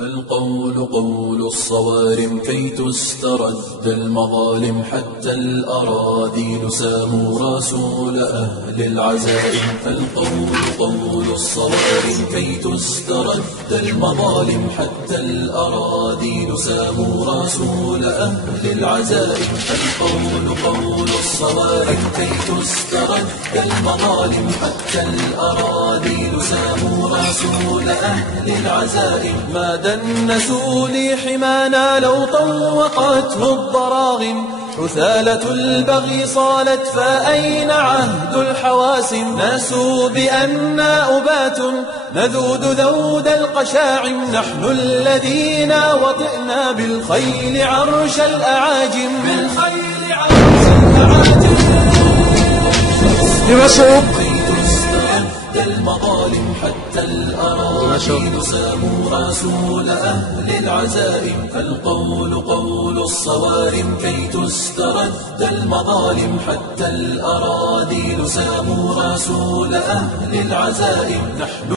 القول قول الصوارم كي تسترد المظالم، حتى الأراذل ساموا رسول أهل العزائم. القول قول الصوارم كي تسترد المظالم، حتى الأراذل ساموا رسول أهل العزائم. القول قول الصوارم كي تسترد المظالم، حتى الأراذل ساموا رسول أهل العزائم. ما دنسوا لي حمانا لو طوقته الضراغم، حثالة البغي صالت فأين عهد الحواسم. ناسوا بأننا أبات نذود ذود القشاعم، نحن الذين وطئنا بالخيل عرش الأعاجم. بالخيل عرش الأعاجم المظالم، حتى الأراذل ساموا رسول أهل العزائم. القول قول الصوارم كي تسترد المظالم، حتى الأراذل ساموا رسول أهل العزائم. نحن